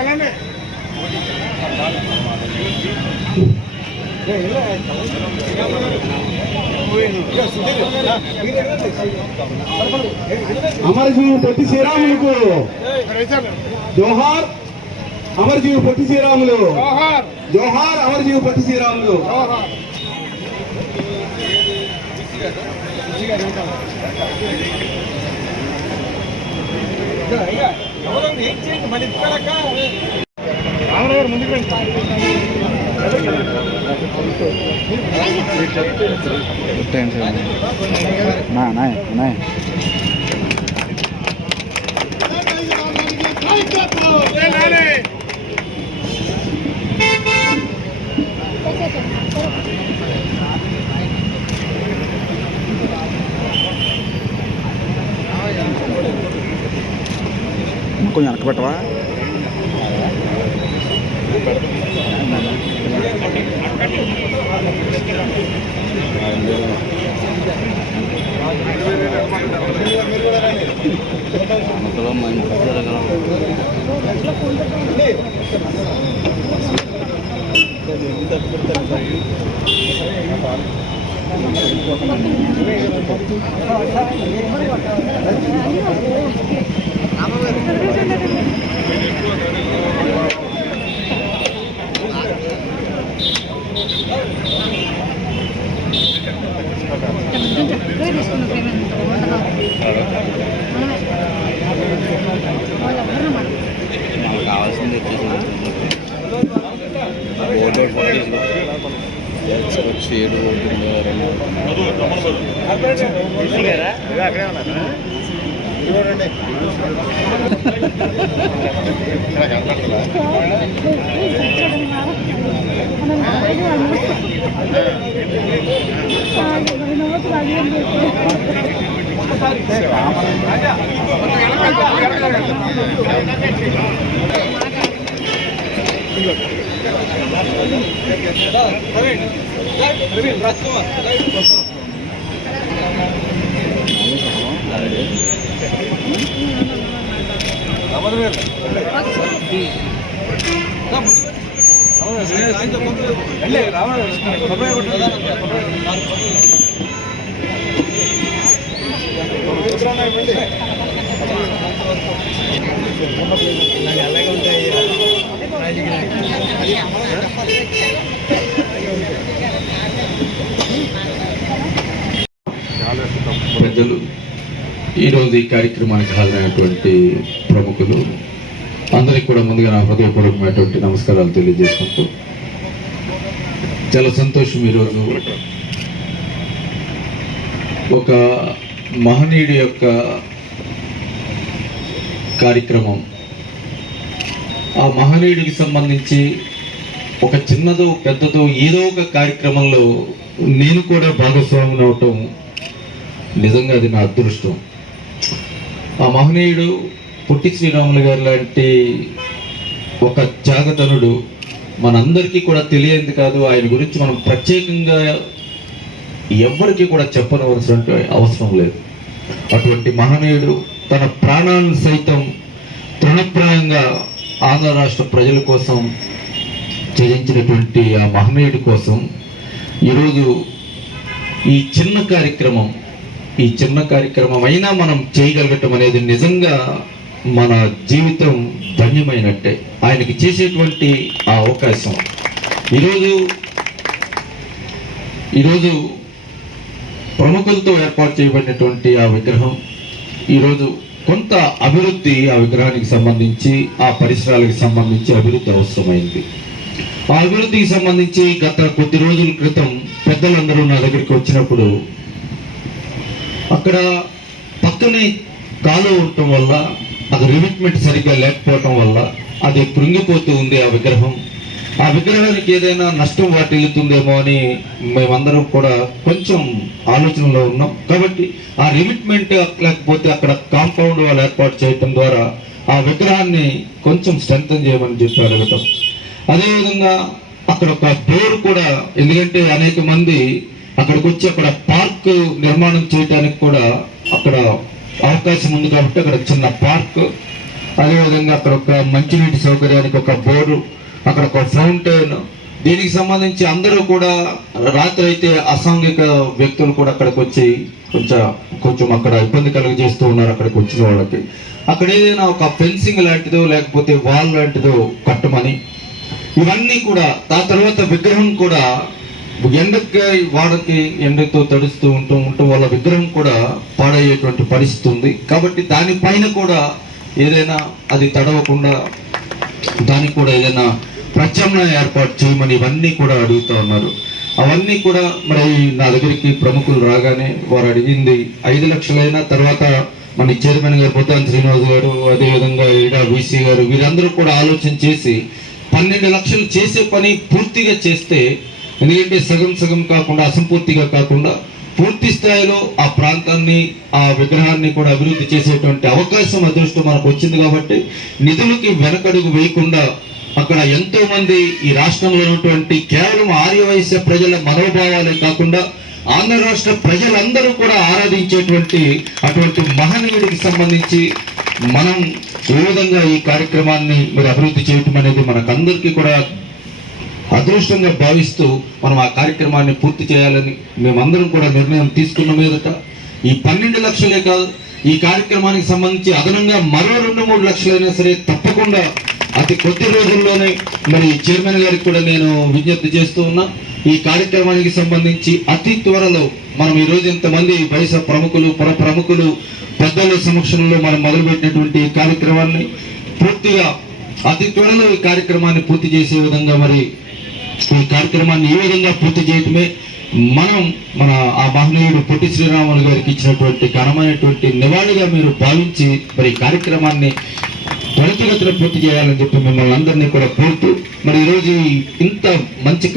అలానే అమరజీవి పొట్టి శ్రీరాములకు జోహార్. అమరజీవి పొట్టి శ్రీరాములు జోహార్. అమరజీవి పొట్టి శ్రీరాములు. రామరావు ముందుకు కొంచెం వెనక పెట్టవా? కావాల్సింది వచ్చి 7 పెద్దలు, ఈరోజు ఈ కార్యక్రమానికి హాజరైనటువంటి ప్రముఖులు అందరికీ కూడా ముందుగా నా హృదయపూర్వకమైనటువంటి నమస్కారాలు తెలియజేసుకుంటూ, చాలా సంతోషం. ఈరోజు ఒక మహనీయుడి యొక్క కార్యక్రమం, ఆ మహనీయుడికి సంబంధించి ఒక చిన్నదో పెద్దదో ఏదో ఒక కార్యక్రమంలో నేను కూడా భాగస్వామిని అవటం నిజంగా అది నా అదృష్టం. ఆ మహనీయుడు పొట్టి శ్రీరాములు గారు లాంటి ఒక త్యాగతనుడు మనందరికీ కూడా తెలియదు కాదు. ఆయన గురించి మనం ప్రత్యేకంగా ఎవ్వరికీ కూడా చెప్పనవలసిన అవసరం లేదు. అటువంటి మహనీయుడు తన ప్రాణాలను సైతం తృణప్రాయంగా ఆంధ్ర రాష్ట్ర ప్రజల కోసం త్యజించినటువంటి ఆ మహనీయుడి కోసం ఈరోజు ఈ చిన్న కార్యక్రమం అయినా మనం చేయగలగటం అనేది నిజంగా మన జీవితం ధన్యమైనట్టే. ఆయనకి చేసేటువంటి ఆ అవకాశం ఈరోజు ప్రముఖులతో ఏర్పాటు చేయబడినటువంటి ఆ విగ్రహం ఈరోజు కొంత అభివృద్ధి, ఆ విగ్రహానికి సంబంధించి, ఆ పరిసరాలకు సంబంధించి అభివృద్ధి అవసరమైంది. ఆ అభివృద్ధికి సంబంధించి గత కొద్ది రోజుల క్రితం పెద్దలందరూ నా దగ్గరికి వచ్చినప్పుడు అక్కడ పక్కనే కాలువ ఉండటం వల్ల, అది రివిట్మెంట్ సరిగ్గా లేకపోవటం వల్ల అది కృంగిపోతూ ఉంది. ఆ విగ్రహానికి ఏదైనా నష్టం వాటిల్లుతుందేమో అని మేమందరం కూడా కొంచెం ఆలోచనలో ఉన్నాం. కాబట్టి ఆ రివిట్మెంట్ లేకపోతే అక్కడ కాంపౌండ్ వాళ్ళు ఏర్పాటు చేయటం ద్వారా ఆ విగ్రహాన్ని కొంచెం స్ట్రెంగ్తన్ చేయమని చెప్పి అడగటం. అదేవిధంగా అక్కడ ఒక డోర్ కూడా, ఎందుకంటే అనేక మంది అక్కడికి వచ్చి అక్కడ పార్క్ నిర్మాణం చేయడానికి కూడా అక్కడ అవకాశం ఉంది కాబట్టి అక్కడ చిన్న పార్క్, అదేవిధంగా అక్కడ ఒక మంచినీటి సౌకర్యానికి ఒక బోర్డు, అక్కడ ఒక ఫౌంటైన్, దీనికి సంబంధించి అందరూ కూడా రాత్రి అయితే అసాంఘిక వ్యక్తులు కూడా అక్కడికి వచ్చి కొంచెం అక్కడ ఇబ్బంది కలుగజేస్తూ ఉన్నారు. అక్కడికి వచ్చిన వాళ్ళకి అక్కడ ఏదైనా ఒక ఫెన్సింగ్ లాంటిదో లేకపోతే వాల్ లాంటిదో కట్టమని, ఇవన్నీ కూడా ఆ తర్వాత విగ్రహం కూడా ఎండకి వాడకి ఎండతో తడుస్తూ ఉండటం వల్ల విగ్రహం కూడా పాడయ్యేటువంటి పరిస్థితి ఉంది. కాబట్టి దానిపైన కూడా ఏదైనా అది తడవకుండా దానికి కూడా ఏదైనా ప్రత్యామ్నాయ ఏర్పాటు చేయమని ఇవన్నీ కూడా అడుగుతూ ఉన్నారు. అవన్నీ కూడా మరి నా దగ్గరికి ప్రముఖులు రాగానే వారు అడిగింది 5 లక్షలైనా, తర్వాత మన చైర్మన్ గారు బుద్ధాన్ శ్రీనివాస్ గారు, అదేవిధంగా ఈడా వీసీ గారు, వీరందరూ కూడా ఆలోచన చేసి 12 లక్షలు చేసే పని పూర్తిగా చేస్తే, ఎందుకంటే సగం కాకుండా అసంపూర్తిగా కాకుండా పూర్తి స్థాయిలో ఆ ప్రాంతాన్ని ఆ విగ్రహాన్ని కూడా అభివృద్ధి చేసేటువంటి అవకాశం అదృష్టం మనకు వచ్చింది. కాబట్టి నిధులకి వెనకడుగు వేయకుండా అక్కడ ఎంతో మంది ఈ రాష్ట్రంలో ఉన్నటువంటి కేవలం ఆర్యవైశ్య ప్రజల మనోభావాలే కాకుండా ఆంధ్ర రాష్ట్ర ప్రజలందరూ కూడా ఆరాధించేటువంటి అటువంటి మహనీయుడికి సంబంధించి మనం ఏ విధంగా ఈ కార్యక్రమాన్ని మరి అభివృద్ధి చేయటం అనేది మనకందరికీ కూడా అదృష్టంగా భావిస్తూ మనం ఆ కార్యక్రమాన్ని పూర్తి చేయాలని మేమందరం కూడా నిర్ణయం తీసుకున్న మీదట ఈ 12 లక్షలే కాదు, ఈ కార్యక్రమానికి సంబంధించి అదనంగా మరో 2-3 లక్షలైనా సరే తప్పకుండా అతి కొద్ది రోజుల్లోనే మరి చైర్మన్ గారికి కూడా నేను విజ్ఞప్తి చేస్తూ ఉన్నా. ఈ కార్యక్రమానికి సంబంధించి అతి త్వరలో మనం ఈ రోజు ఇంతమంది వయసు ప్రముఖులు ప్రముఖులు పెద్దల సమక్షంలో మనం మొదలుపెట్టినటువంటి ఈ కార్యక్రమాన్ని పూర్తిగా అతి త్వరలో ఈ కార్యక్రమాన్ని పూర్తి చేసే విధంగా మరి ఈ కార్యక్రమాన్ని ఈ విధంగా పూర్తి చేయటమే మన ఆ మహనీయుడు పొట్టి శ్రీరాములు గారికి ఇచ్చినటువంటి ఘనమైనటువంటి నివాళిగా మీరు భావించి మరి ఈ కార్యక్రమాన్ని త్వరితగతిన పూర్తి చేయాలని చెప్పి మిమ్మల్ని అందరినీ కూడా కోరుతూ, మరి ఈరోజు ఇంత మంచి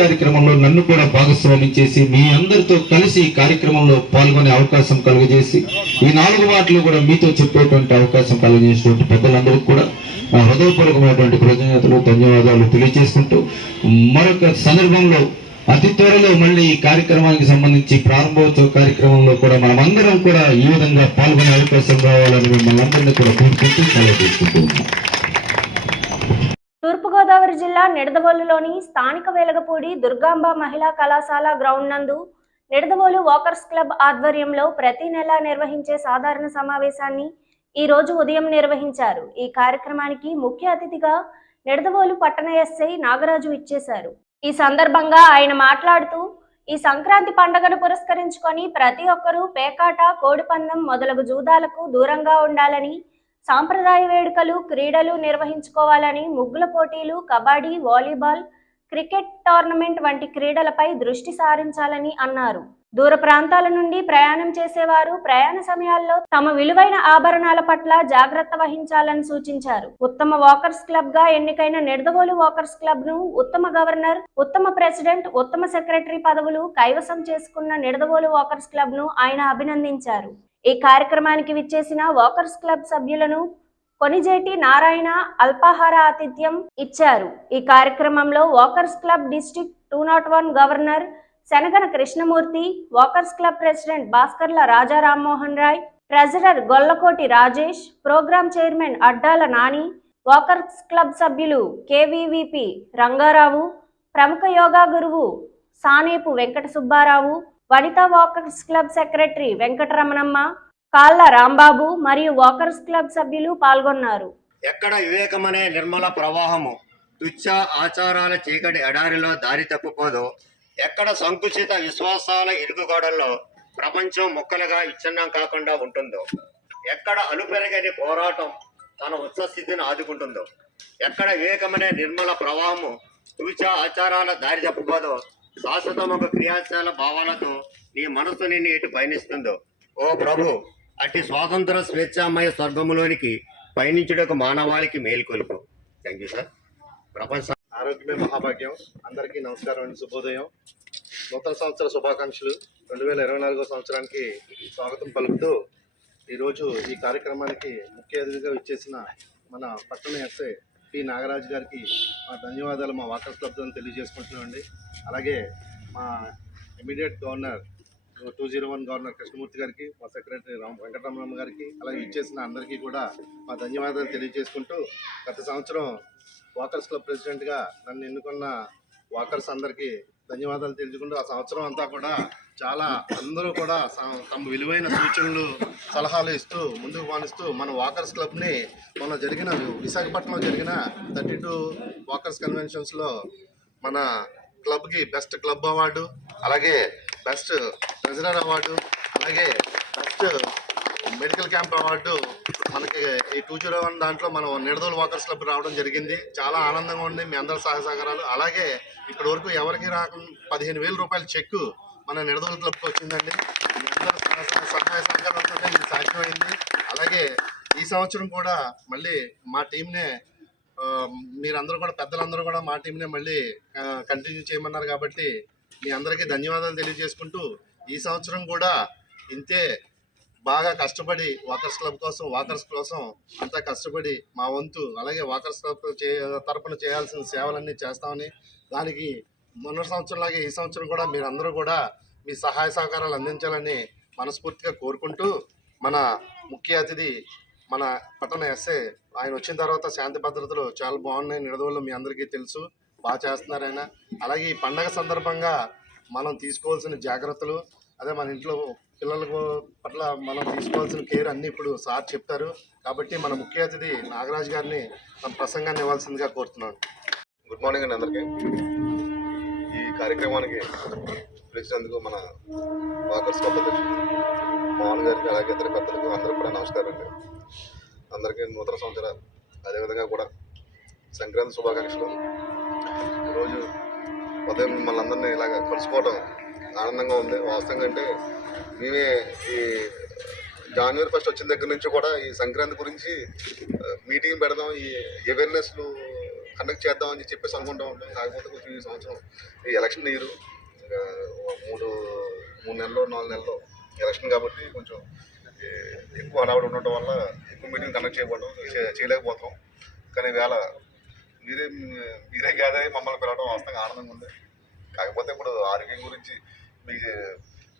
కార్యక్రమంలో నన్ను కూడా భాగస్వామ్యం చేసి మీ అందరితో కలిసి ఈ కార్యక్రమంలో పాల్గొనే అవకాశం కలుగజేసి ఈ 4 మాటలు కూడా మీతో చెప్పేటువంటి అవకాశం కలుగజేసినటువంటి పెద్దలందరికీ కూడా హృదయపూర్వకమైనటువంటి కృతజ్ఞతలు, ధన్యవాదాలు తెలియజేసుకుంటూ మరొక సందర్భంలో అతి త్వరలో మళ్ళీ ఈ కార్యక్రమానికి సంబంధించి ప్రారంభోత్సవ కార్యక్రమంలో కూడా మనమందరం కూడా ఈ విధంగా పాల్గొనే అవకాశం రావాలని మిమ్మల్ని అందరినీ కూడా కోరుకుంటూ సెలవు తీసుకుంటున్నాం. తూర్పుగోదావరి జిల్లా నిడదవోలులోని స్థానిక వెలగపూడి దుర్గాంబ మహిళా కళాశాల గ్రౌండ్ నందు నిడదవోలు వాకర్స్ క్లబ్ ఆధ్వర్యంలో ప్రతి నెల నిర్వహించే సాధారణ సమావేశాన్ని ఈ రోజు ఉదయం నిర్వహించారు. ఈ కార్యక్రమానికి ముఖ్య అతిథిగా నిడదవోలు పట్టణ ఎస్ఐ నాగరాజు ఇచ్చేశారు. ఈ సందర్భంగా ఆయన మాట్లాడుతూ, ఈ సంక్రాంతి పండుగను పురస్కరించుకొని ప్రతి ఒక్కరూ పేకాట, కోడిపందం మొదలగు జూదాలకు దూరంగా ఉండాలని, సాంప్రదాయ వేడుకలు, క్రీడలు నిర్వహించుకోవాలని, ముగ్గుల పోటీలు, కబడ్డీ, వాలీబాల్, క్రికెట్ టోర్నమెంట్ వంటి క్రీడలపై దృష్టి సారించాలని అన్నారు. దూర ప్రాంతాల నుండి ప్రయాణం చేసేవారు ప్రయాణ సమయాల్లో తమ విలువైన ఆభరణాల పట్ల జాగ్రత్త వహించాలని సూచించారు. ఉత్తమ వాకర్స్ క్లబ్ గా ఎన్నికైన నిడదవోలు వాకర్స్ క్లబ్ ను ఉత్తమ గవర్నర్, ఉత్తమ ప్రెసిడెంట్, ఉత్తమ సెక్రటరీ పదవులు కైవసం చేసుకున్న నిడదవోలు వాకర్స్ క్లబ్ ను ఆయన అభినందించారు. ఈ కార్యక్రమానికి విచ్చేసిన వాకర్స్ క్లబ్ సభ్యులను కొనిజేటి నారాయణ అల్పాహార ఆతిథ్యం ఇచ్చారు. ఈ కార్యక్రమంలో walkers club district 201 governor Shanagana Krishnamurthy, walkers club president Bhaskarla Raja Rammohan Rai, treasurer Gollakoti Rajesh, program chairman Addala Nani, walkers club సభ్యులు కేవీవీపీ రంగారావు, ప్రముఖ యోగా గురువు Sanepu Venkata Subbarao, Vanitha walkers club secretary Venkataramanamma, Kalla Rambabu మరియు వాకర్స్ క్లబ్ సభ్యులు పాల్గొన్నారు. ఎక్కడ వివేకమనే నిర్మల ప్రవాహము తుచ్చ ఆచారాల చీకటి ఎడారిలో దారి తప్పుకోదో, ఎక్కడ సంకుచిత విశ్వాసాల ఇరుకుగోడల్లో ప్రపంచం ముక్కలుగా విచ్ఛిన్నం కాకుండా ఉంటుందో, ఎక్కడ అలుపెరగని పోరాటం తన ఉత్సస్థితిని ఆదుకుంటుందో, ఎక్కడ వివేకమనే నిర్మల ప్రవాహము తుచ్చ ఆచారాల దారి తప్పుకోదో, శాశ్వతమొక క్రియాశీల భావాలతో నీ మనసు నిన్ను ఎటు పయనిస్తుందో, ఓ ప్రభు అట్టి స్వాతంత్ర స్వేచ్ఛామయ స్వర్గములోనికి పయనించుటకు మానవాళికి మేల్కొలుపు. Thank you sir. ప్రపంచ ఆరోగ్యమే మహాభాగ్యం. అందరికీ నమస్కారం అండి, శుభోదయం. నూతన సంవత్సర శుభాకాంక్షలు. 2024 సంవత్సరానికి స్వాగతం పలుకుతూ ఈరోజు ఈ కార్యక్రమానికి ముఖ్య అతిథిగా ఇచ్చేసిన మన పట్టణ ఎస్ఐ పి నాగరాజు గారికి మా ధన్యవాదాలు మా వాకర్స్ క్లబ్ తరఫున తెలియజేసుకుంటున్నామండి. అలాగే మా ఇమీడియట్ గవర్నర్ 201 గవర్నర్ కృష్ణమూర్తి గారికి, మా సెక్రటరీ వెంకటరమణ గారికి, అలాగే ఇచ్చేసిన అందరికీ కూడా మా ధన్యవాదాలు తెలియజేసుకుంటూ, గత సంవత్సరం వాకర్స్ క్లబ్ ప్రెసిడెంట్గా నన్ను ఎన్నుకున్న వాకర్స్ అందరికీ ధన్యవాదాలు తెలుసుకుంటూ, ఆ సంవత్సరం అంతా కూడా చాలా అందరూ కూడా తమ విలువైన సూచనలు సలహాలు ఇస్తూ ముందుకు మానిస్తూ మన వాకర్స్ క్లబ్ని మొన్న జరిగిన విశాఖపట్నంలో జరిగిన 32 వాకర్స్ కన్వెన్షన్స్లో మన క్లబ్కి బెస్ట్ క్లబ్ అవార్డు, అలాగే బెస్ట్ ట్రెజరర్ అవార్డు, అలాగే బెస్ట్ మెడికల్ క్యాంప్ అవార్డు మనకి ఈ 201 దాంట్లో మనం నిడదోలు వాకర్స్ క్లబ్ రావడం జరిగింది. చాలా ఆనందంగా ఉంది. మీ అందరి సహాయ సహకారాలు, అలాగే ఇప్పటి వరకు ఎవరికి రాకుండా 15,000 రూపాయల చెక్కు మన నిడదోలు క్లబ్కి వచ్చిందండి. మీ అందరి సహాయ సహకారాలతో ఇది సాధ్యమైంది. అలాగే ఈ సంవత్సరం కూడా మళ్ళీ మా టీంనే మీరందరూ కూడా పెద్దలందరూ కూడా మా టీంనే మళ్ళీ కంటిన్యూ చేయమన్నారు కాబట్టి మీ అందరికీ ధన్యవాదాలు తెలియజేసుకుంటూ, ఈ సంవత్సరం కూడా ఇంతే బాగా కష్టపడి వాకర్స్ క్లబ్ కోసం, వాకర్స్ కోసం అంతా కష్టపడి మా వంతు, అలాగే వాకర్స్ క్లబ్ తరపున చేయాల్సిన సేవలన్నీ చేస్తామని, దానికి మొన్న సంవత్సరంలాగే ఈ సంవత్సరం కూడా మీరందరూ కూడా మీ సహాయ సహకారాలు అందించాలని మనస్ఫూర్తిగా కోరుకుంటూ, మన ముఖ్య అతిథి మన పట్టణ ఎస్ఏ ఆయన వచ్చిన తర్వాత శాంతి భద్రతలు చాలా బాగున్నాయి నిడదవోలు, మీ అందరికీ తెలుసు, బాగా చేస్తున్నారు ఆయన. అలాగే ఈ పండగ సందర్భంగా మనం తీసుకోవాల్సిన జాగ్రత్తలు, అదే మన ఇంట్లో పిల్లల పట్ల మనం తీసుకోవాల్సిన కేర్ అన్నీ ఇప్పుడు సార్ చెప్తారు. కాబట్టి మన ముఖ్య అతిథి నాగరాజు గారిని తన ప్రసంగాన్ని ఇవ్వాల్సిందిగా కోరుతున్నాను. గుడ్ మార్నింగ్ అండి అందరికీ. ఈ కార్యక్రమానికి పిలిచినందుకు మన వాకర్స్ క్లబ్ అధ్యక్షుడు మోహన్ గారికి, అలాగే ఇతర పెద్దలకు అందరికీ కూడా నమస్కారం అండి. అందరికీ నూతన సంవత్సర, అదేవిధంగా కూడా సంక్రాంతి శుభాకాంక్షలు. ఈరోజు ఉదయం మిమ్మల్ని అందరినీ ఇలాగ కలుసుకోవడం ఆనందంగా ఉంది. వాస్తవంగా అంటే మేమే ఈ జనవరి 1 వచ్చిన దగ్గర నుంచి కూడా ఈ సంక్రాంతి గురించి మీటింగ్ పెడదాం, ఈ అవేర్నెస్లు కండక్ట్ చేద్దాం అని చెప్పేసి అనుకుంటూ ఉంటాం. కాకపోతే కొంచెం ఈ సంవత్సరం ఈ ఎలక్షన్ ఇయర్, ఇంకా 3 నెలలు 4 నెలలు ఎలక్షన్ కాబట్టి కొంచెం ఎక్కువ హడావుడి ఉండటం వల్ల ఎక్కువ మీటింగ్ కండక్ట్ చేయలేకపోతాం. కానీ వేళ మీరే గ్యాదర్ అయ్యి మమ్మల్ని పిలవడం వాస్తవంగా ఆనందంగా ఉంది. కాకపోతే ఇప్పుడు ఆరోగ్యం గురించి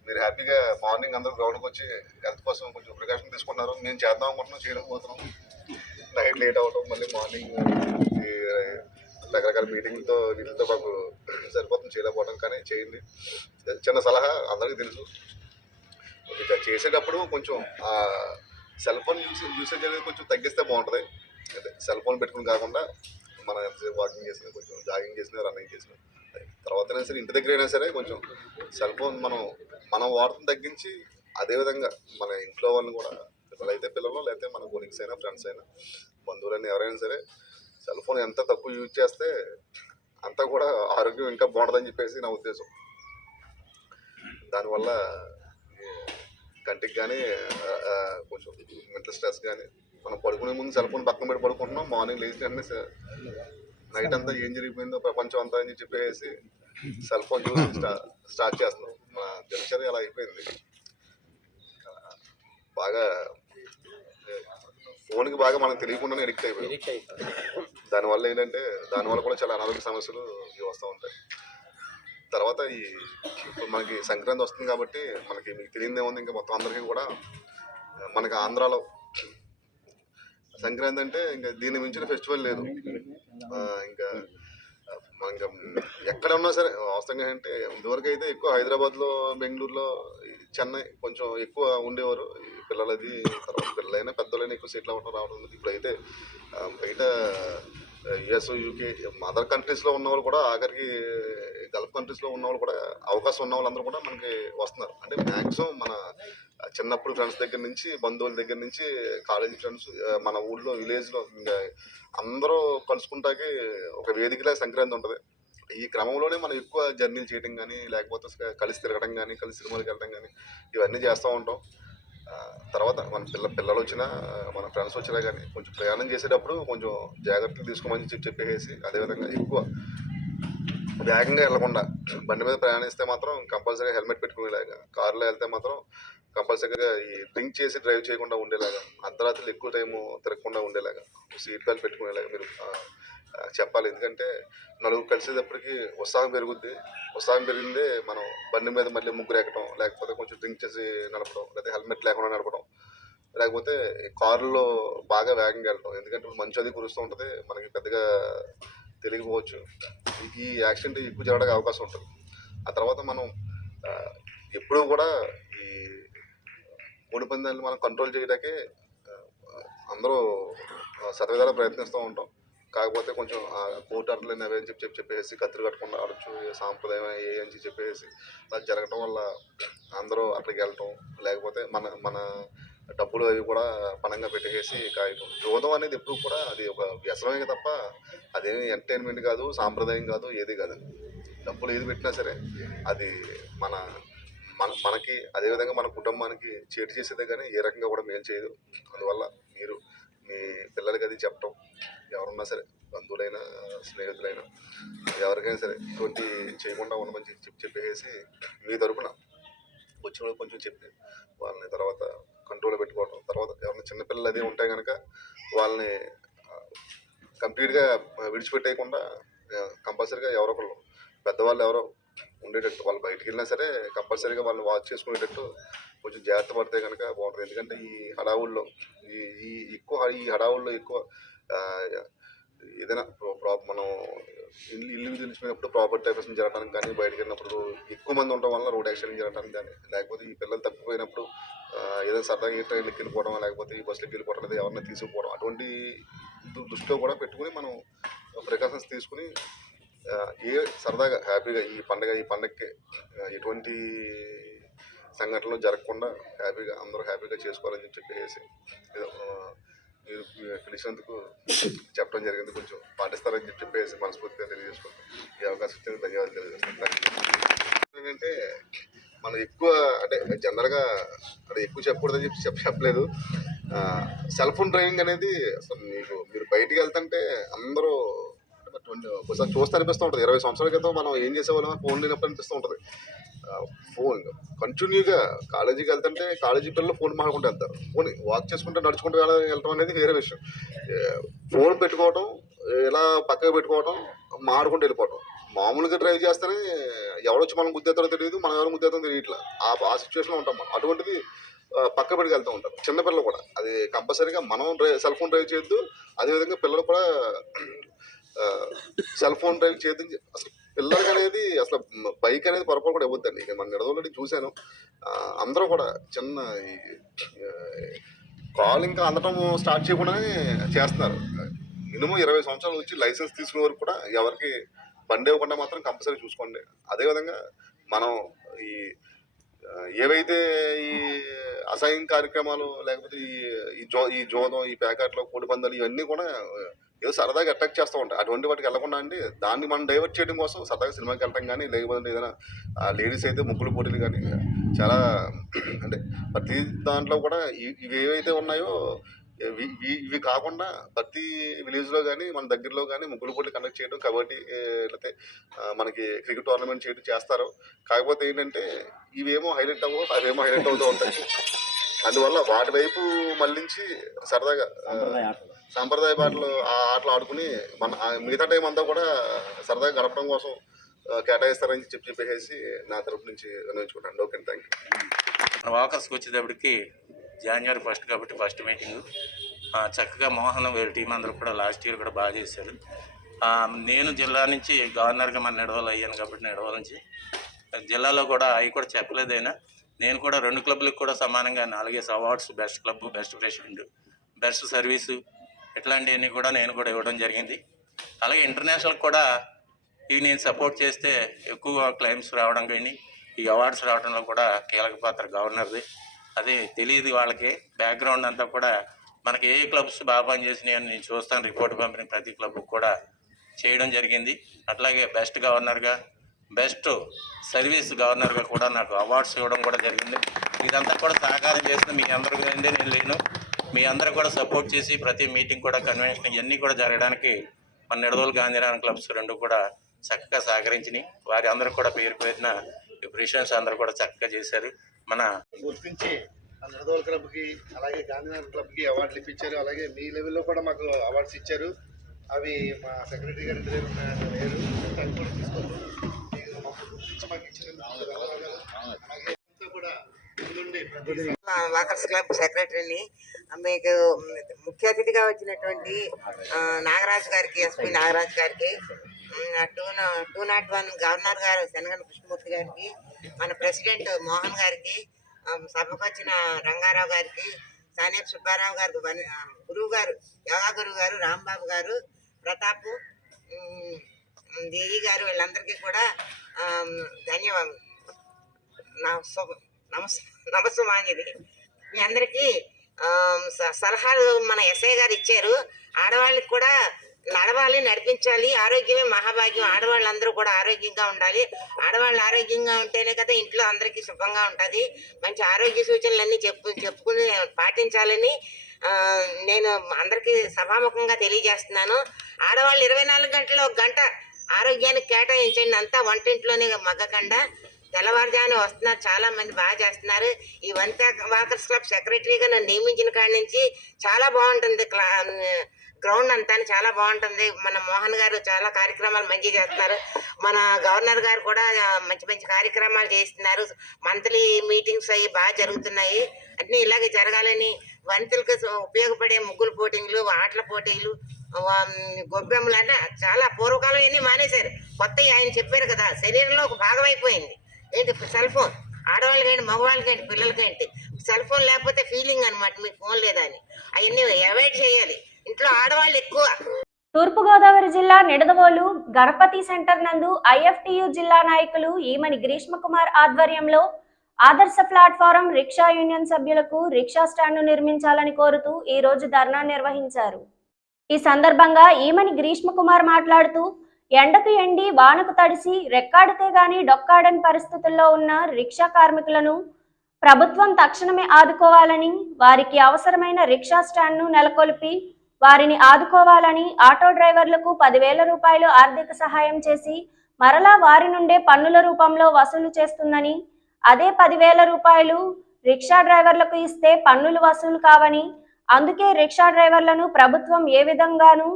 మీరు హ్యాపీగా మార్నింగ్ అందరూ గ్రౌండ్కి వచ్చి హెల్త్ కోసం కొంచెం ప్రికాషన్ తీసుకున్నారు. మేము చేద్దాం అనుకుంటున్నాం, చేయలేకపోతున్నాం. నైట్ లేట్ అవ్వడం, మళ్ళీ మార్నింగ్ రకరకాల మీటింగ్తో వీటితో మాకు సరిపోతుంది, చేయలేకపోవడం. కానీ చేయండి. చిన్న సలహా అందరికీ తెలుసు, చేసేటప్పుడు కొంచెం సెల్ ఫోన్ యూసేజ్ అనేది కొంచెం తగ్గిస్తే బాగుంటుంది. అంటే సెల్ ఫోన్ పెట్టుకుని కాకుండా మనం ఎంతసేపు వాకింగ్ చేసినా, కొంచెం జాగింగ్ చేసినా, రన్నింగ్ చేసినా, తర్వాతైనా సరే ఇంటి దగ్గర అయినా సరే కొంచెం సెల్ ఫోన్ మనం వాడటం తగ్గించి, అదేవిధంగా మన ఇంట్లో వాళ్ళని కూడా, పిల్లలైతే పిల్లలు, లేకపోతే మన కొలీగ్స్ అయినా, ఫ్రెండ్స్ అయినా, బంధువులైనా ఎవరైనా సరే సెల్ ఫోన్ ఎంత తక్కువ యూజ్ చేస్తే అంతా కూడా ఆరోగ్యం ఇంకా బాగుంటుందని చెప్పేసి నా ఉద్దేశం. దానివల్ల కంటికి కానీ కొంచెం మెంటల్ స్ట్రెస్ కానీ, మనం పడుకునే ముందు సెల్ ఫోన్ పక్కన పెట్టి పడుకుంటున్నాం, మార్నింగ్ లేచిన వెంటనే నైట్ అంతా ఏం జరిగిపోయిందో ప్రపంచం అంతా అని చెప్పేసి సెల్ ఫోన్ చూసి స్టార్ట్ చేస్తున్నాం. మన దినచర్య అలా అయిపోయింది. బాగా ఫోన్కి బాగా మనకు తెలియకుండానే ఎడిక్ట్ అయిపోయింది. దానివల్ల ఏంటంటే దానివల్ల కూడా చాలా అనారోగ్య సమస్యలు వస్తూ ఉంటాయి. తర్వాత ఇప్పుడు మనకి సంక్రాంతి వస్తుంది కాబట్టి మీకు తెలియదే ఉంది, ఇంకా మొత్తం అందరికీ కూడా మనకి ఆంధ్రాలో సంక్రాంతి అంటే ఇంకా దీన్ని మించిన ఫెస్టివల్ లేదు. ఇంకా ఎక్కడ ఉన్నా సరే వాస్తవంగా అంటే ఇదివరకు అయితే ఎక్కువ హైదరాబాద్లో, బెంగళూరులో, చెన్నై కొంచెం ఎక్కువ ఉండేవారు పిల్లలది. తర్వాత పిల్లలైనా పెద్దలైనా ఎక్కువ సీట్లు అవ్వడం రావడం. ఇప్పుడైతే బయట యుఎస్, యూకే, అదర్ కంట్రీస్లో ఉన్నవాళ్ళు కూడా, ఆఖరికి గల్ఫ్ కంట్రీస్లో ఉన్నవాళ్ళు కూడా, అవకాశం ఉన్న వాళ్ళందరూ కూడా మనకి వస్తున్నారు. అంటే మ్యాక్సిమం మన చిన్నప్పుడు ఫ్రెండ్స్ దగ్గర నుంచి, బంధువుల దగ్గర నుంచి, కాలేజీ ఫ్రెండ్స్, మన ఊళ్ళో విలేజ్లో ఇంకా అందరూ కలుసుకుంటాకి ఒక వేదికలా సంక్రాంతి ఉంటుంది. ఈ క్రమంలోనే మనం ఎక్కువ జర్నీలు చేయడం కానీ, లేకపోతే కలిసి తిరగడం కానీ, కలిసి సినిమాలకు వెళ్ళడం కానీ ఇవన్నీ చేస్తూ ఉంటాం. తర్వాత మన పిల్లలు వచ్చినా, మన ఫ్రెండ్స్ వచ్చినా కానీ కొంచెం ప్రయాణం చేసేటప్పుడు కొంచెం జాగ్రత్తలు తీసుకోమని చెప్పేసి, అదేవిధంగా ఎక్కువ వేగంగా వెళ్ళకుండా బండి మీద ప్రయాణిస్తే మాత్రం కంపల్సరీ హెల్మెట్ పెట్టుకునేలాగా, కారులో వెళ్తే మాత్రం కంపల్సరీగా ఈ డ్రింక్ చేసి డ్రైవ్ చేయకుండా ఉండేలాగా, అర్ధరాత్రులు ఎక్కువ టైము తిరగకుండా ఉండేలాగా, సీట్ బెల్ట్ పెట్టుకునేలాగా మీరు చెప్పాలి. ఎందుకంటే నలుగురు కలిసేటప్పటికి ఉత్సాహం పెరుగుద్ది. ఉత్సాహం పెరిగిందే మనం బండి మీద మళ్ళీ ముగ్గురు ఎక్కడం, లేకపోతే కొంచెం డ్రింక్ చేసి నడపడం, లేకపోతే హెల్మెట్ లేకుండా నడపడం, లేకపోతే కారులో బాగా వేగంగా వెళ్ళడం. ఎందుకంటే ఇప్పుడు మంచు అది కురుస్తూ ఉంటుంది, మనకి పెద్దగా తెలియకపోవచ్చు. ఈ యాక్సిడెంట్ ఎక్కువ జరగడానికి అవకాశం ఉంటుంది. ఆ తర్వాత మనం ఎప్పుడూ కూడా ఈ కోడి పందాలను మనం కంట్రోల్ చేయడానికే అందరూ సర్వదా ప్రయత్నిస్తూ ఉంటాం. కాకపోతే కొంచెం కోర్టు అర్డర్లు అవి అని చెప్పేసి కత్తిరి కట్టకుండా ఆడొచ్చు, సాంప్రదాయం ఏ అని చెప్పేసి అలా జరగటం వల్ల అందరూ అక్కడికి వెళ్ళటం, లేకపోతే మన డబ్బులు అవి కూడా పణంగా పెట్టేసి కాయటం. జూదం అనేది ఎప్పుడు కూడా అది ఒక వ్యసనమే తప్ప అదేమి ఎంటర్టైన్మెంట్ కాదు, సాంప్రదాయం కాదు, ఏది కాదు. డబ్బులు ఏది పెట్టినా సరే అది మనకి అదేవిధంగా మన కుటుంబానికి చేటు చేసేదే కానీ ఏ రకంగా కూడా మేలు చేయదు. అందువల్ల మీరు మీ పిల్లలకి అది చెప్పటం, ఎవరున్నా సరే బంధువులైనా స్నేహితులైనా ఎవరికైనా సరే ఇటువంటి చేయకుండా ఉండమని చెప్పేసి మీ తరపున వచ్చిన వాళ్ళు కొంచెం చెప్పి వాళ్ళని తర్వాత కంట్రోల్లో పెట్టుకోవడం. తర్వాత ఎవరైనా చిన్నపిల్లలు అదే ఉంటాయి కనుక వాళ్ళని కంప్లీట్గా విడిచిపెట్టేయకుండా కంపల్సరీగా ఎవరో ఒకళ్ళు పెద్దవాళ్ళు ఎవరో ఉండేటట్టు, వాళ్ళు బయటికి వెళ్ళినా సరే కంపల్సరీగా వాళ్ళు వాచ్ చేసుకునేటట్టు కొంచెం జాగ్రత్త పడితే కనుక బాగుంటుంది. ఎందుకంటే ఈ హడావుల్లో ఈ హడావుల్లో ఎక్కువ ఏదైనా మనం ఇల్లు తెలిసిపోయినప్పుడు ప్రాపర్టీ టైప్స్ జరగడానికి కానీ, బయటకు వెళ్ళినప్పుడు ఎక్కువ మంది ఉండడం వల్ల రోడ్ యాక్సిడెంట్ జరగడానికి కానీ, లేకపోతే ఈ పిల్లలు తప్పిపోయినప్పుడు ఏదైనా సరదాగా ఈ ట్రైన్కి వెళ్ళిపోవడం, లేకపోతే ఈ బస్సులకు వెళ్ళిపోవడం, లేదా ఎవరైనా తీసుకుపోవడం, అటువంటి దృష్టిలో కూడా పెట్టుకుని మనం ప్రికాషన్స్ తీసుకుని సరదాగా హ్యాపీగా ఈ పండగకి ఎటువంటి సంఘటనలు జరగకుండా హ్యాపీగా అందరూ హ్యాపీగా చేసుకోవాలని చెప్పేసి మీరు పిలిచినందుకు చెప్పడం జరిగింది. కొంచెం పాటిస్తారని చెప్పేసి మనస్ఫూర్తిగా తెలియజేసుకుంటాం. ఈ అవకాశం ఇచ్చేందుకు ధన్యవాదాలు తెలియజేస్తాం. ఏంటంటే మనం ఎక్కువ అంటే జనరల్గా అంటే ఎక్కువ చెప్పకూడదని చెప్పలేదు. సెల్ ఫోన్ డ్రైవింగ్ అనేది అసలు మీరు బయటికి వెళ్తుంటే అందరూ ఒకసారి చూస్తే అనిపిస్తూ ఉంటుంది. 20 సంవత్సరాల క్రితం మనం ఏం చేసేవాళ్ళం, ఫోన్ లేనప్పుడు అనిపిస్తూ ఉంటుంది. ఫోన్ కంటిన్యూగా కాలేజీకి వెళ్తుంటే కాలేజీ పిల్లలు ఫోన్ మాట్లాడుకుంటూ వెళ్తారు. ఫోన్ వాక్ చేసుకుంటూ నడుచుకుంటూ వెళ్ళటం అనేది వేరే విషయం. ఫోన్ పెట్టుకోవటం, ఇలా పక్కకు పెట్టుకోవటం, మాడుకుంటూ వెళ్ళిపోవటం. మామూలుగా డ్రైవ్ చేస్తేనే ఎవరొచ్చి మనం గుద్దేస్తారో తెలియదు, మనం ఎవరు గుద్దేస్తారో తెలియట్లా. ఆ సిచ్యువేషన్లో ఉంటాం మనం. అటువంటిది పక్క పెట్టుకు వెళ్తూ ఉంటారు చిన్నపిల్లలు కూడా. అది కంపల్సరీగా మనం సెల్ ఫోన్ డ్రైవ్ చేయొద్దు, అదేవిధంగా పిల్లలు కూడా సెల్ ఫోన్ డ్రైవ్ చేయొద్దు. అసలు పిల్లలకి అనేది అసలు బైక్ అనేది పొరపాటు కూడా ఇవ్వద్దండి. ఇక మన నిడదవల్లి చూశాను, అందరూ కూడా చిన్న కాల్ ఇంకా అందటం స్టార్ట్ చేయకుండానే చేస్తున్నారు. మినిమం 20 సంవత్సరాలు వచ్చి లైసెన్స్ తీసుకునే వరకు కూడా ఎవరికి బండి ఇవ్వకుండా మాత్రం కంపల్సరీ చూసుకోండి. అదేవిధంగా మనం ఏవైతే ఈ అసహ్యం కార్యక్రమాలు, లేకపోతే ఈ జోదం, ఈ ప్యాకెట్లు, కోడి పందాలు ఇవన్నీ కూడా ఏదో సరదాగా అటాక్ చేస్తూ ఉంటాయి. అటువంటి వాటికి వెళ్ళకుండా అండి దాన్ని మనం డైవర్ట్ చేయడం కోసం సరదాగా సినిమాకి వెళ్ళటం కానీ, లేకపోతే ఏదైనా లేడీస్ అయితే ముగ్గులు పోటీలు కానీ, చాలా అంటే ప్రతి దాంట్లో కూడా ఇవి ఏవైతే ఉన్నాయో ఇవి కాకుండా ప్రతి విలేజ్లో కానీ మన దగ్గరలో కానీ ముగ్గులు పోటీలు కండక్ట్ చేయడం, కబడ్డీ, లేకపోతే మనకి క్రికెట్ టోర్నమెంట్ చేయడం చేస్తారు. కాకపోతే ఏంటంటే ఇవేమో హైలైట్ అవ్వవు, అవేమో హైలైట్ అవుతూ ఉంటాయి. అందువల్ల వాటి వైపు మళ్ళించి సరదాగా సాంప్రదాయ ఆటలు ఆడుకుని మన మిగతా టైం అంతా కూడా సరదాగా గడపడం కోసం కేటాయిస్తారని చెప్పేసి నా తరపు నుంచి వినియోగించుకుంటాను. Okay, thank you. వాకర్స్కి వచ్చేటప్పటికి January 1 కాబట్టి ఫస్ట్ మీటింగు చక్కగా మోహన్ వీళ్ళ టీం అందరూ కూడా లాస్ట్ ఇయర్ కూడా బాగా చేశారు. నేను జిల్లా నుంచి గవర్నర్గా మన నిడదవోలు అయ్యాను కాబట్టి నిడదవోలు నుంచి జిల్లాలో కూడా అవి కూడా చెప్పలేదైనా నేను కూడా 2 క్లబ్లకు కూడా సమానంగా 4 awards, best club, best president, best service ఇట్లాంటివన్నీ కూడా నేను కూడా ఇవ్వడం జరిగింది. అలాగే ఇంటర్నేషనల్ కూడా ఇవి నేను సపోర్ట్ చేస్తే ఎక్కువ క్లైమ్స్ రావడం కానీ ఈ అవార్డ్స్ రావడంలో కూడా కీలక పాత్ర గవర్నర్ది. అది తెలియదు వాళ్ళకి. బ్యాక్గ్రౌండ్ అంతా కూడా మనకి ఏ క్లబ్స్ బాగా పనిచేసినాయి అని నేను చూస్తాను. రిపోర్ట్ పంపిణీ ప్రతి క్లబ్కి కూడా చేయడం జరిగింది. అట్లాగే బెస్ట్ గవర్నర్గా, బెస్ట్ సర్వీస్ గవర్నర్గా కూడా నాకు అవార్డ్స్ ఇవ్వడం కూడా జరిగింది. ఇదంతా కూడా సహకారం చేసిన మీ అందరికీ నేను లేను. మీ అందరూ కూడా సపోర్ట్ చేసి ప్రతి మీటింగ్ కూడా కన్వెన్షన్ ఇవన్నీ కూడా జరగడానికి మన నిడదవోలు గాంధీనగర్ క్లబ్స్ 2 కూడా చక్కగా సహకరించినాయి. వారి అందరూ కూడా పేరు పేరున ప్రిషన్స్ అందరూ కూడా చక్కగా చేశారు. మన గుర్తించి నిడదవోలు క్లబ్కి అలాగే గాంధీనగర్ క్లబ్కి అవార్డులు ఇప్పించారు. అలాగే మీ లెవెల్లో కూడా మాకు అవార్డ్స్ ఇచ్చారు. అవి మా సెక్రటరీ గారి ఇంటి దగ్గర లేరు, అవి కూడా తీసుకోవాలి. మాకు ఇచ్చినందుకు అలాగే కూడా వాకర్స్ క్లబ్ సెక్రటరీని. మీకు ముఖ్య అతిథిగా వచ్చినటువంటి నాగరాజు గారికి, ఎస్పీ నాగరాజు గారికి, 201 గవర్నర్ గారు శనగన కృష్ణమూర్తి గారికి, మన ప్రెసిడెంట్ మోహన్ గారికి, సభకు వచ్చిన రంగారావు గారికి, సానేపు సుబ్బారావు గారికి, గురువు గారు, యోగా గురువు గారు, రాంబాబు గారు, ప్రతాప్, దేవి గారు, వీళ్ళందరికీ కూడా ధన్యవాదాలు. నమస్సుమాంజలి. మీ అందరికీ సలహాలు మన ఎస్ఐ గారు ఇచ్చారు. ఆడవాళ్ళకి కూడా నడవాలి, నడిపించాలి. ఆరోగ్యమే మహాభాగ్యం. ఆడవాళ్ళందరూ కూడా ఆరోగ్యంగా ఉండాలి. ఆడవాళ్ళు ఆరోగ్యంగా ఉంటేనే కదా ఇంట్లో అందరికీ శుభంగా ఉంటుంది. మంచి ఆరోగ్య సూచనలన్నీ చెప్పుకుని పాటించాలని నేను అందరికీ సభాముఖంగా తెలియజేస్తున్నాను. ఆడవాళ్ళు 24 గంటల్లో 1 గంట ఆరోగ్యానికి కేటాయించండి. అంతా వంటింట్లోనే మగ్గకుండా. తెల్లవారుజామున వస్తున్నారు, చాలా మంది బాగా చేస్తున్నారు. ఈ వాకర్స్ క్లబ్ సెక్రటరీగా నన్ను నియమించిన కాడి నుంచి చాలా బాగుంటుంది. గ్రౌండ్ అంతా చాలా బాగుంటుంది. మన మోహన్ గారు చాలా కార్యక్రమాలు మంచిగా చేస్తున్నారు. మన గవర్నర్ గారు కూడా మంచి మంచి కార్యక్రమాలు చేస్తున్నారు. మంత్లీ మీటింగ్స్ అవి బాగా జరుగుతున్నాయి. అన్నీ ఇలాగే జరగాలని, వంతులకు ఉపయోగపడే ముగ్గులు పోటీలు, ఆటల పోటీలు, గొబ్బెమ్మలు అంటే చాలా పూర్వకాలం అన్నీ మానేశారు. కొత్తవి ఆయన చెప్పారు కదా, శరీరంలో ఒక భాగం అయిపోయింది. ఏంటి సెల్ ఫోన్, ఆడవాళ్ళకేంటి, మగవాళ్ళకేంటి, పిల్లలకేంటి సెల్ ఫోన్ లేకపోతే ఫీలింగ్ అనమాట, మీకు ఫోన్ లేదని. అవన్నీ అవాయిడ్ చేయాలి. ఇంట్లో ఆడవాళ్ళు ఎక్కువ. తూర్పుగోదావరి జిల్లా నిడదవోలు గణపతి సెంటర్ నందు IFTU జిల్లా నాయకులు ఈమని గ్రీష్మకుమార్ ఆధ్వర్యంలో ఆదర్శ ప్లాట్ఫారం రిక్షా యూనియన్ సభ్యులకు రిక్షా స్టాండ్ నిర్మించాలని కోరుతూ ఈ రోజు ధర్నా నిర్వహించారు. ఈ సందర్భంగా ఈమని గ్రీష్మకుమార్ మాట్లాడుతూ, ఎండకు ఎండి వానకు తడిసి రెక్కాడితే గాని డొక్కాడని పరిస్థితుల్లో ఉన్న రిక్షా కార్మికులను ప్రభుత్వం తక్షణమే ఆదుకోవాలని, వారికి అవసరమైన రిక్షా స్టాండ్ను నెలకొల్పి వారిని ఆదుకోవాలని, ఆటో డ్రైవర్లకు 10,000 రూపాయలు ఆర్థిక సహాయం చేసి మరలా వారి నుండే పన్నుల రూపంలో వసూలు చేస్తుందని, అదే 10,000 రూపాయలు రిక్షా డ్రైవర్లకు ఇస్తే పన్నులు వసూలు కావని, అందుకే రిక్షా డ్రైవర్లను ప్రభుత్వం ఏ విధంగానూ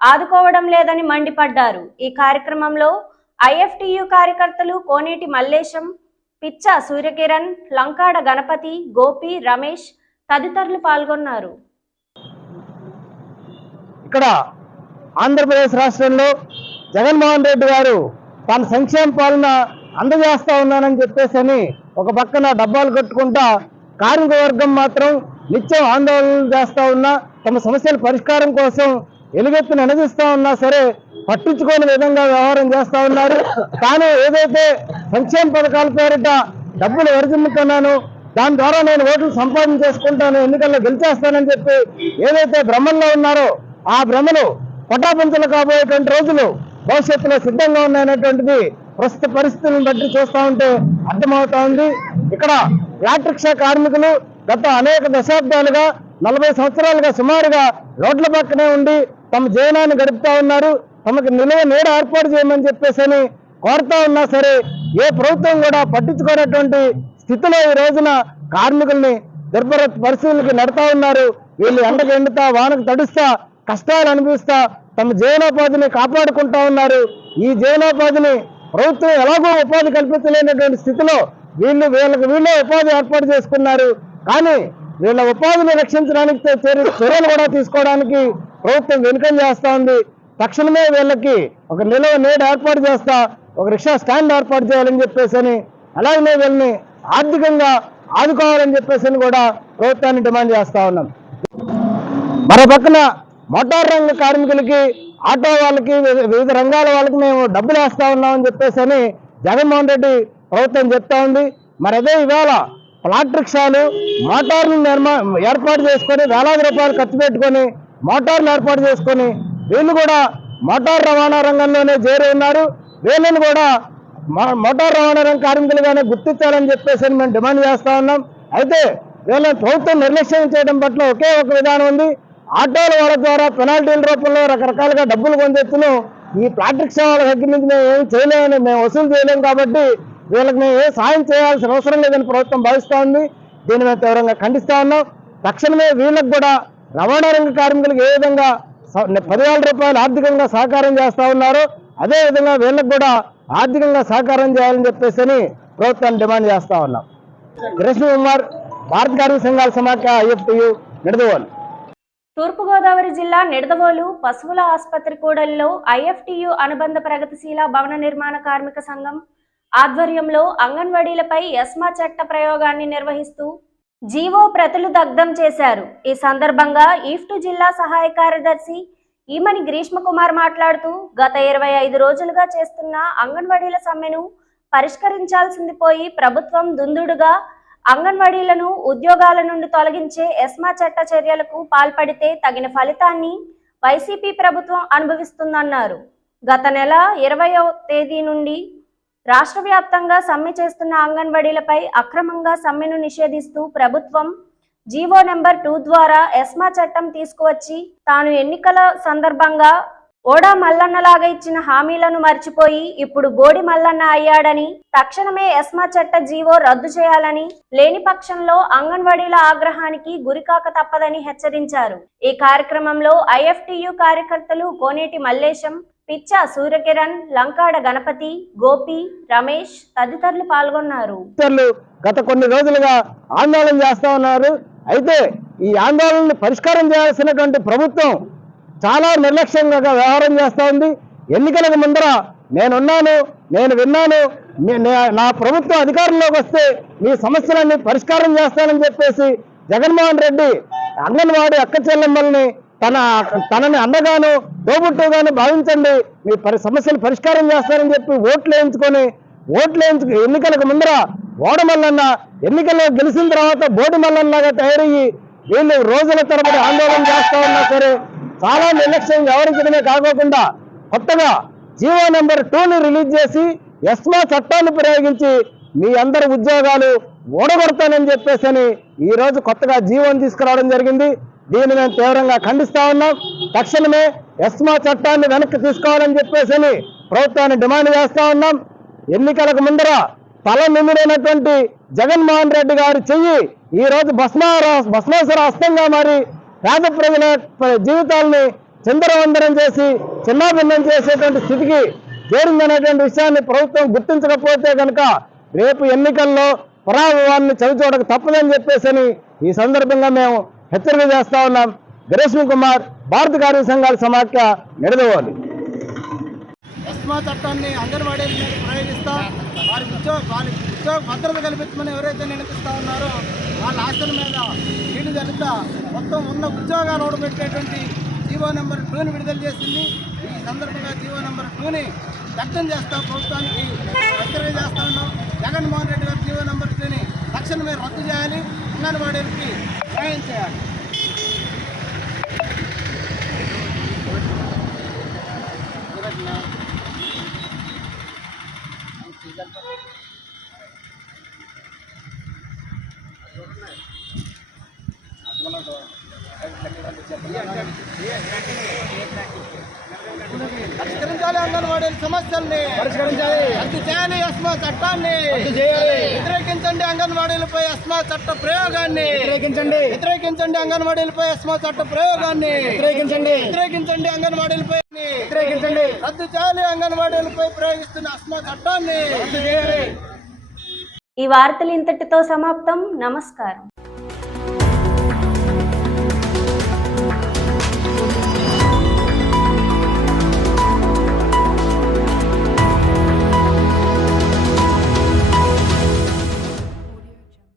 ఆదుకోవడం లేదని మండిపడ్డారు. ఈ కార్యక్రమంలో IFTU కార్యకర్తలు కోనేటి మల్లేశం, పిచ్చ సూర్యకిరణ్, లంకాడ గణపతి, గోపి, రమేష్ తదితరులు పాల్గొన్నారు. ఇక్కడ ఆంధ్రప్రదేశ్ రాష్ట్రంలో జగన్మోహన్ రెడ్డి గారు తన సంక్షేమ పాలన అందజేస్తా ఉన్నానని చెప్పేసి ఒక పక్కన డబ్బాలు కట్టుకుంటా కార్మిక వర్గం మాత్రం నిత్యం ఆందోళనలు చేస్తూ ఉన్నా, తమ సమస్యల పరిష్కారం కోసం ఎలుగెత్తున నినదిస్తూ ఉన్నా సరే పట్టించుకోని విధంగా వ్యవహారం చేస్తూ ఉన్నారు. తాను ఏదైతే సంక్షేమ పథకాల పేరిట డబ్బులు వరిజిమ్ముతున్నాను, దాని ద్వారా నేను ఓట్లు సంపాదించేసుకుంటాను, ఎన్నికల్లో గెలిచేస్తానని చెప్పి ఏదైతే భ్రమంలో ఉన్నారో ఆ భ్రమలు పటాపంచలు కాబోయేటువంటి రోజులు భవిష్యత్తులో సిద్ధంగా ఉన్నాయనేటువంటిది ప్రస్తుత పరిస్థితులను బట్టి చూస్తూ ఉంటే అర్థమవుతా ఉంది. ఇక్కడ ఫ్లాట్ రిక్షా కార్మికులు గత అనేక దశాబ్దాలుగా 40 సంవత్సరాలుగా సుమారుగా రోడ్ల పక్కనే ఉండి తమ జీవనాన్ని గడుపుతా ఉన్నారు. తమకు నిలువ నీడ ఏర్పాటు చేయమని చెప్పేసి కోరుతా ఉన్నా సరే ఏ ప్రభుత్వం కూడా పట్టించుకునేటువంటి స్థితిలో ఈ రోజున కార్మికుల్ని దుర్భర పరిస్థితులకి నడుతా ఉన్నారు. వీళ్ళు ఎండకు ఎండుతా, వానకు తడుస్తా, కష్టాలు అనిపిస్తా తమ జీవనోపాధిని కాపాడుకుంటా ఉన్నారు. ఈ జీవనోపాధిని ప్రభుత్వం ఎలాగో ఉపాధి కల్పించలేనటువంటి స్థితిలో వీళ్ళకి వీళ్ళే ఉపాధి ఏర్పాటు చేసుకున్నారు. కానీ వీళ్ళ ఉపాధిని రక్షించడానికి చర్యలు కూడా తీసుకోవడానికి ప్రభుత్వం వెనుకం చేస్తా ఉంది. తక్షణమే వీళ్ళకి ఒక నిలువ నీడ ఏర్పాటు చేస్తా, ఒక రిక్షా స్టాండ్ ఏర్పాటు చేయాలని చెప్పేసి, అలాగనే వీళ్ళని ఆర్థికంగా ఆదుకోవాలని చెప్పేసి కూడా ప్రభుత్వాన్ని డిమాండ్ చేస్తా ఉన్నాం. మరో పక్కన మోటార్ రంగ కార్మికులకి, ఆటో వాళ్ళకి, వివిధ రంగాల వాళ్ళకి మేము డబ్బులు వేస్తా ఉన్నామని చెప్పేసి జగన్మోహన్ రెడ్డి ప్రభుత్వం చెప్తా ఉంది. మరి అదే ఇవాళ ఫ్లాట్ రిక్షాలు మోటార్లు ఏర్పాటు చేసుకొని వేలాది రూపాయలు ఖర్చు పెట్టుకొని మోటార్లు ఏర్పాటు చేసుకొని వీళ్ళు కూడా మోటార్ రవాణా రంగంలోనే చేరి ఉన్నారు. వీళ్ళని కూడా మోటార్ రవాణా రంగ కార్మికులుగానే గుర్తించాలని చెప్పేసి మేము డిమాండ్ చేస్తా ఉన్నాం. అయితే వీళ్ళని ప్రభుత్వం నిర్లక్ష్యం చేయడం పట్ల ఒకే ఒక విధానం ఉంది. ఆటోల వాళ్ళ ద్వారా పెనాల్టీల రూపంలో రకరకాలుగా డబ్బులు పొందెత్తును ఈ ఫ్లాట్ రిక్షా వాళ్ళ దగ్గర నుంచి మేము ఏమి చేయలేమని, మేము వసూలు చేయలేము కాబట్టి వీళ్ళకి మేము ఏ సాయం చేయాల్సిన అవసరం లేదని ప్రభుత్వం భావిస్తూ ఉంది. దీన్ని మేము తీవ్రంగా ఖండిస్తూ ఉన్నాం. తక్షణమే వీళ్ళకు కూడా రవాణా రంగ కార్మికులకు ఏ విధంగా 10,000 రూపాయలు ఆర్థికంగా సహకారం చేస్తూ ఉన్నారో అదేవిధంగా వీళ్ళకు కూడా ఆర్థికంగా సహకారం చేయాలని చెప్పేసి ప్రభుత్వాన్ని డిమాండ్ చేస్తూ ఉన్నాం. కృష్ణ కుమార్, భారత కార్మిక సంఘాల సమాఖ్య, IFTU, నిడదవోలు. తూర్పుగోదావరి జిల్లా నిడదవోలు పశువుల ఆసుపత్రి కూడలిలో IFTU అనుబంధ ప్రగతిశీల భవన నిర్మాణ కార్మిక సంఘం ఆధ్వర్యంలో అంగన్వాడీలపై ఎస్మా చట్ట ప్రయోగాన్ని నిర్వహిస్తూ జీవో ప్రతులు దగ్ధం చేశారు. ఈ సందర్భంగా ఈఫ్టు జిల్లా సహాయ కార్యదర్శి ఈమని గ్రీష్మకుమార్ మాట్లాడుతూ గత 25 రోజులుగా చేస్తున్న అంగన్వాడీల సమ్మెను పరిష్కరించాల్సింది పోయి ప్రభుత్వం దుందుడుగా అంగన్వాడీలను ఉద్యోగాల నుండి తొలగించే ఎస్మా చట్ట చర్యలకు పాల్పడితే తగిన ఫలితాన్ని వైసీపీ ప్రభుత్వం అనుభవిస్తుందన్నారు. గత నెల 20వ తేదీ నుండి రాష్ట్ర వ్యాప్తంగా సమ్మె చేస్తున్న అంగన్వాడీలపై అక్రమంగా సమ్మెను నిషేధిస్తూ ప్రభుత్వం జీవో నెంబర్ 2 ద్వారా ఎస్మా చట్టం తీసుకువచ్చి తాను ఎన్నికల సందర్భంగా ఓడా మల్లన్నలాగా ఇచ్చిన హామీలను మర్చిపోయి ఇప్పుడు బోడి మల్లన్న అయ్యాడని తక్షణమే ఎస్మా చట్ట జీవో రద్దు చేయాలని, లేని పక్షంలో అంగన్వాడీల ఆగ్రహానికి గురికాక తప్పదని హెచ్చరించారు. ఈ కార్యక్రమంలో IFTU కార్యకర్తలు కోనేటి మల్లేశం, పిచ్చ సూర్యకిరణ్, లంకాడ గణపతి, గోపి, రమేష్ తదితరులు పాల్గొన్నారు. గత కొన్ని రోజులుగా ఆందోళన చేస్తా ఉన్నారు. అయితే ఈ ఆందోళనను పరిష్కారం చేయాల్సినటువంటి ప్రభుత్వం చాలా నిర్లక్ష్యంగా వ్యవహారం చేస్తూ ఉంది. ఎన్నికలకు ముందర నేనున్నాను, నేను విన్నాను, నా ప్రభుత్వం అధికారంలోకి వస్తే మీ సమస్యలన్నీ పరిష్కారం చేస్తానని చెప్పేసి జగన్మోహన్ రెడ్డి అంగన్వాడీ అక్క చెల్లెమ్మల్ని తనని అండగాను తోబుట్టుగాను భావించండి, మీ సమస్యలు పరిష్కారం చేస్తారని చెప్పి ఓట్లు వేయించుకు ఎన్నికలకు ముందర ఓడమల్లన్న, ఎన్నికల్లో గెలిచిన తర్వాత బోడి మల్లన్నలాగా తయారయ్యి వీళ్ళు రోజుల తరబడి ఆందోళన చేస్తా ఉన్నా సరే చాలా నిర్లక్ష్యం వ్యవహరించడమే కాకోకుండా కొత్తగా జీవో నెంబర్ 2ని రిలీజ్ చేసి ఎస్మా చట్టాన్ని ప్రయోగించి మీ అందరి ఉద్యోగాలు ఓడగొడతానని చెప్పేసి ఈ రోజు కొత్తగా జీవోని తీసుకురావడం జరిగింది. దీన్ని మేము తీవ్రంగా ఖండిస్తా ఉన్నాం. తక్షణమే ఎస్మా చట్టాన్ని వెనక్కి తీసుకోవాలని చెప్పేసి ప్రభుత్వాన్ని డిమాండ్ చేస్తా ఉన్నాం. ఎన్నికలకు ముందర తల నిమిడైనటువంటి జగన్మోహన్ రెడ్డి గారి చెయ్యి ఈ రోజు భస్మాసుర హస్తంగా మారి పేద ప్రజల జీవితాలని చిందరవందరం చేసి చిన్నాభిన్నం చేసేటువంటి స్థితికి చేరిందనేటువంటి విషయాన్ని ప్రభుత్వం గుర్తించకపోతే కనుక రేపు ఎన్నికల్లో పరాభవాన్ని చవిచూడక తప్పదని చెప్పేసి ఈ సందర్భంగా మేము హెచ్చరిక చేస్తా ఉన్నాం. గ్రీష్మ కుమార్, భారత కార్మిక సంఘాల సమాఖ్య, నిడదవోలు. ఎస్మా చట్టాన్ని అంగన్వాడీల మీద ప్రయోగిస్తా వారికి ఉద్యోగ భద్రత కల్పించమని ఎవరైతే నిలదీస్తా ఉన్నారో వాళ్ళ ఆస్తుల మీద నీళ్లు జరుగుతా మొత్తం ఉన్న ఉద్యోగాలు ఓడబెట్టేటువంటి జీవో నెంబర్ 2ని విడుదల చేసింది. ఈ సందర్భంగా జీవో నెంబర్ 2ని వ్యక్తం చేస్తా ప్రభుత్వానికి హెచ్చరిక చేస్తా ఉన్నాం. జగన్మోహన్ రెడ్డి గారు జీవో నెంబర్ 2ని తక్షణమే రద్దు చేయాలి, అంగన్వాడీలకి న్యాయం చేయాలి. పరిష్కరించాలి అంగన్వాడీల సమస్యల్ని, రద్దు చేయాలి ఎస్మా చట్టాన్ని, వ్యతిరేకించండి అంగన్వాడీలపై ఎస్మా చట్ట ప్రయోగాన్ని, వ్యతిరేకించండి అంగన్వాడీలపై ఎస్మా చట్ట ప్రయోగాన్ని, వ్యతిరేకించండి అంగన్వాడీలపై, రద్దు చేయాలి అంగన్వాడీలపై ప్రయోగిస్తున్న ఎస్మా చట్టాన్ని. ఈ వార్తలు ఇంతటితో సమాప్తం. నమస్కారం.